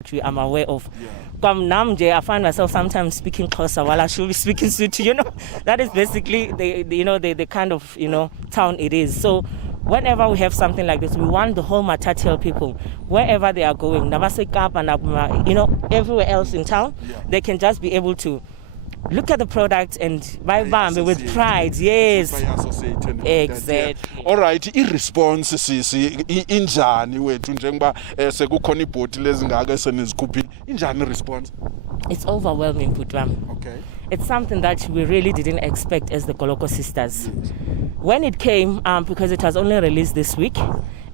which I'm aware of. Namje, I find myself sometimes speaking closer while I should be speaking Sotho, That is basically the kind of, town it is. So whenever we have something like this, we want the whole Matatiele people, wherever they are going, Navasekap and everywhere else in town, they can just be able to look at the product and buy Bambi with pride. Yes. Exactly. All right, i-response sisi injani wethu njengoba sekukhona ibhoti lezingaka esenizikhuphile. Injani i-response? It's overwhelming, Putwam. Okay. It's something that we really didn't expect as the KOLOKO sisters. When it came, because it was only released this week,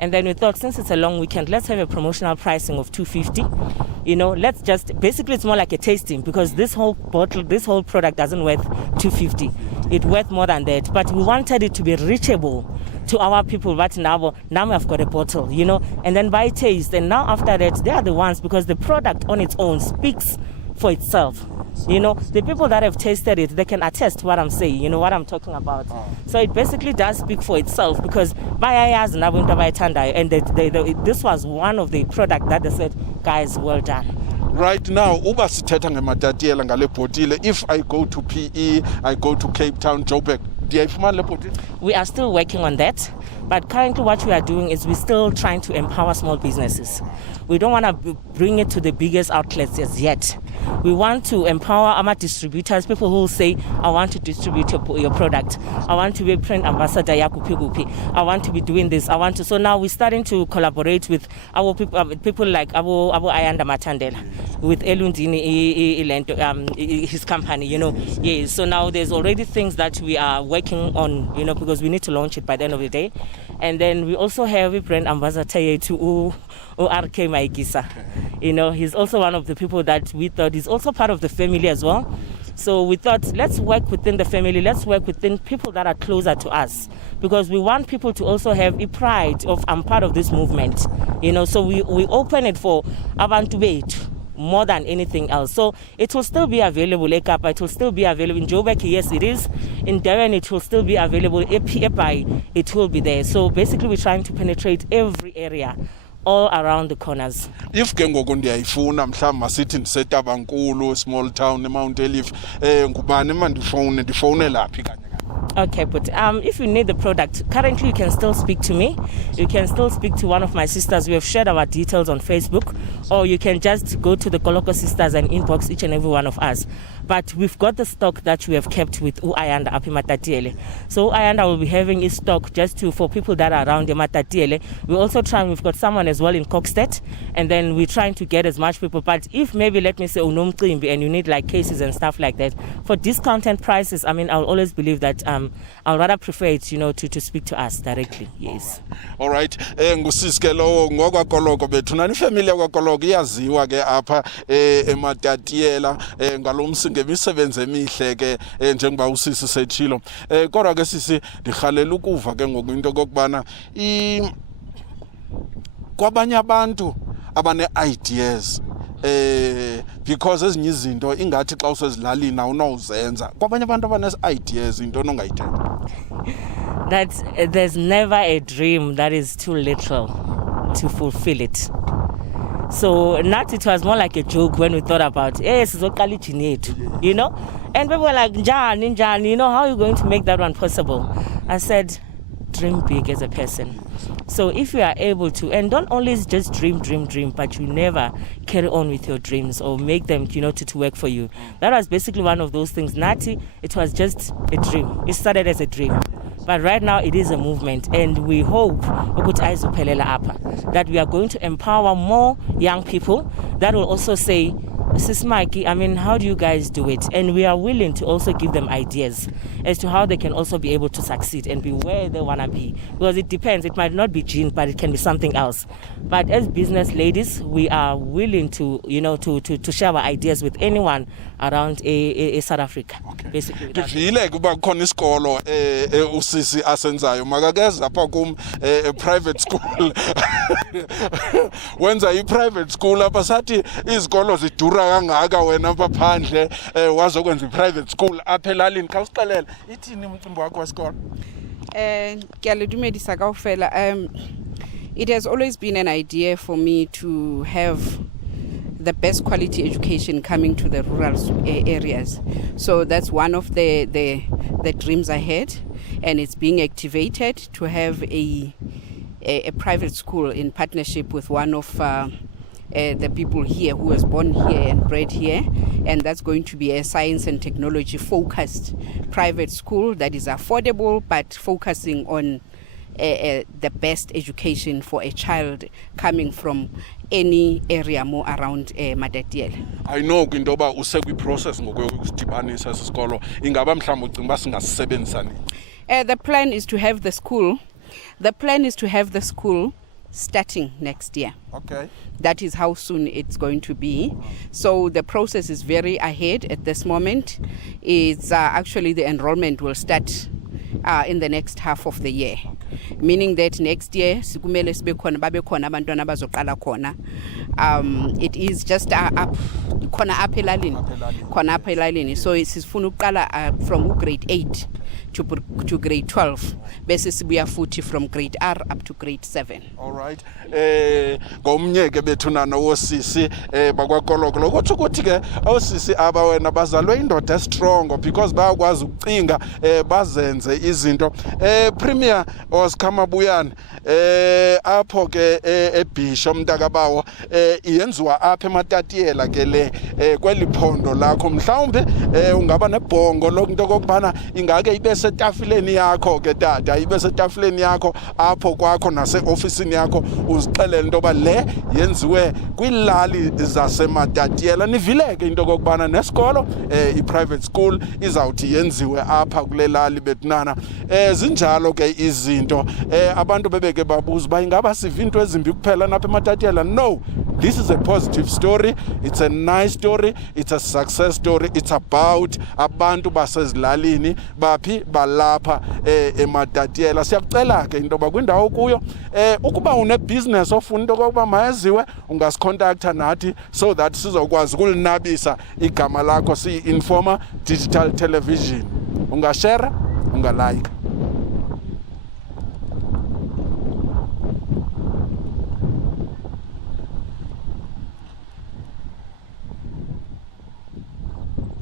and then we thought, since it's a long weekend, let's have a promotional pricing of $250. Let's just, basically it's more like a tasting, because this whole product doesn't worth $250. It's worth more than that. But we wanted it to be reachable to our people. But now we've got a bottle, and then by taste. And now after that, they are the ones, because the product on its own speaks for itself. The people that have tasted it, they can attest to what I'm saying, what I'm talking about. So it basically does speak for itself, because and this was one of the products that they said, guys, well done. Right now, uba sithetha ngeMatatiele ngale bhotile, if I go to PE, I go to Cape Town, Joburg, ndiyayifumana le bhotile? We are still working on that, but currently what we are doing is we're still trying to empower small businesses. We don't want to bring it to the biggest outlets as yet. We want to empower our distributors, people who say, I want to distribute your product. I want to be a brand ambassador, I want to be doing this. So now we're starting to collaborate with our people like our Ayanda Matandela, with Elundini, his company, Yes, so now there's already things that we are working on, because we need to launch it by the end of the day. And then we also have a brand ambassador to RK Maigisa. He's also one of the people that we thought is also part of the family as well. So we thought, let's work within the family, let's work within people that are closer to us, because we want people to also have a pride of, I'm part of this movement. So we open it for Abantu Beit more than anything else. So it will still be available, Ekapa, it will still be available in Joburg, yes it is. In Durban it will still be available, Epi, it will be there. So basically we're trying to penetrate every area, all around the corners. If ke ngoku ndiyayifuna mhlawumbi masithi ndisetabankulu, small town, eMount Olive, ngubani mandifowune laphi kanye? Okay, but if you need the product, currently you can still speak to me. You can still speak to one of my sisters. We have shared our details on Facebook, or you can just go to the KOLOKO sisters and inbox each and every one of us. But we've got the stock that we have kept with Ayanda up in Matatiele. So Ayanda will be having his stock just for people that are around the Matatiele. We're also trying, we've got someone as well in Kokstedt, and then we're trying to get as much people. But if maybe, let me say, and you need like cases and stuff like that, for discounted prices, I'll always believe that I'll rather prefer it, to speak to us directly. Yes. All right. Ngusiske lo ngokwaKoloko bethu nani family yakwaKoloko iyaziwa ke apha eMatatiele ngemisebenzi emihle ke njengoba usisi sethilo. Kodwa ke sisi ndihalela ukuva ke ngokwinto kokubana kwabanye abantu abane ideas because ezinye izinto ingathi xa usezilalini awunawuzenza. Kwabanye abantu abanezi ideas into onongayithetha. That there's never a dream that is too little to fulfill it. So not it was more like a joke when we thought about, and people were like, Njani, how are you going to make that one possible? I said, dream big as a person. So if you are able to, and don't always just dream, but you never carry on with your dreams or make them, to work for you. That was basically one of those things. Nati, it was just a dream. It started as a dream. But right now it is a movement, and we hope that we are going to empower more young people that will also say, Sis Mikey, how do you guys do it? And we are willing to also give them ideas as to how they can also be able to succeed and be where they want to be. Because it depends. It might not be gin, but it can be something else. But as business ladies, we are willing to, to share our ideas with anyone around South Africa. Okay. Basically. Ndivile kuba khona isikolo usisi asenzayo makakeza apha kum private school. Wenza i-private school apha sathi izikolo zidura kangaka wena apha phandle wazokwenza i-private school apha elalini. Khawusixelele ithini umcimbi wakho wesikolo? Ngiyalidumedisa kaofela. It has always been an idea for me to have the best quality education coming to the rural areas. So that's one of the dreams I had, and it's being activated to have a private school in partnership with one of the people here who was born here and bred here, and that's going to be a science and technology focused private school that is affordable but focusing on the best education for a child coming from any area more around Matatiele. I know into yoba usekwi-process ngokusidibanisa esi sikolo, ingaba mhlawumbi ucinga uba singasisebenzisani? The plan is to have the school. The plan is to have the school starting next year. Okay. That is how soon it's going to be. So the process is very ahead at this moment. It's actually the enrollment will start in the next half of the year. Meaning that next year sikumele sibe khona babe khona abantwana bazoqala khona. It is just up khona apha elalini. So sifuna uqala from grade 8 to grade 12 bese sibuya futhi from grade R up to grade 7. All right. Ngomnye ke bethunana wosisi bakwaKoloko lokuthi ukuthi ke osisi aba wena bazalwe indoda strong because bayakwazi ukucinga bazenze izinto. Premier Oskamabuyane apho ke eBisho mntakabawo iyenziwa apha eMatatiele ke le kweli phondo lakho mhlawumbe ungaba nebhongo lokunto kokubana ingake ibe setafileni yakho ke tata, ibe setafileni yakho apho kwakho nase officeini yakho uzixelele into yoba le yenziwe kwilali zaseMatatiele. Nivileke into kokubana nesikolo i-private school izawuthi yenziwe apha kule lali betunana. Zinjalo ke izinto abantu bebeke babuza uba ingaba siva into ezimbi kuphela napha eMatatiele. No, this is a positive story. It's a nice story. It's a success story. It's about abantu basezilalini baphi balapha eMatatiele. Siyakucela ke into yoba kwindawo kuyo ukuba une business ofuna into yokuba mayaziwe ungasicontacta nathi so that sizokwazi ukulinabisa igama lakho siyi-Informer Digital Television. Ungashare, ungalike.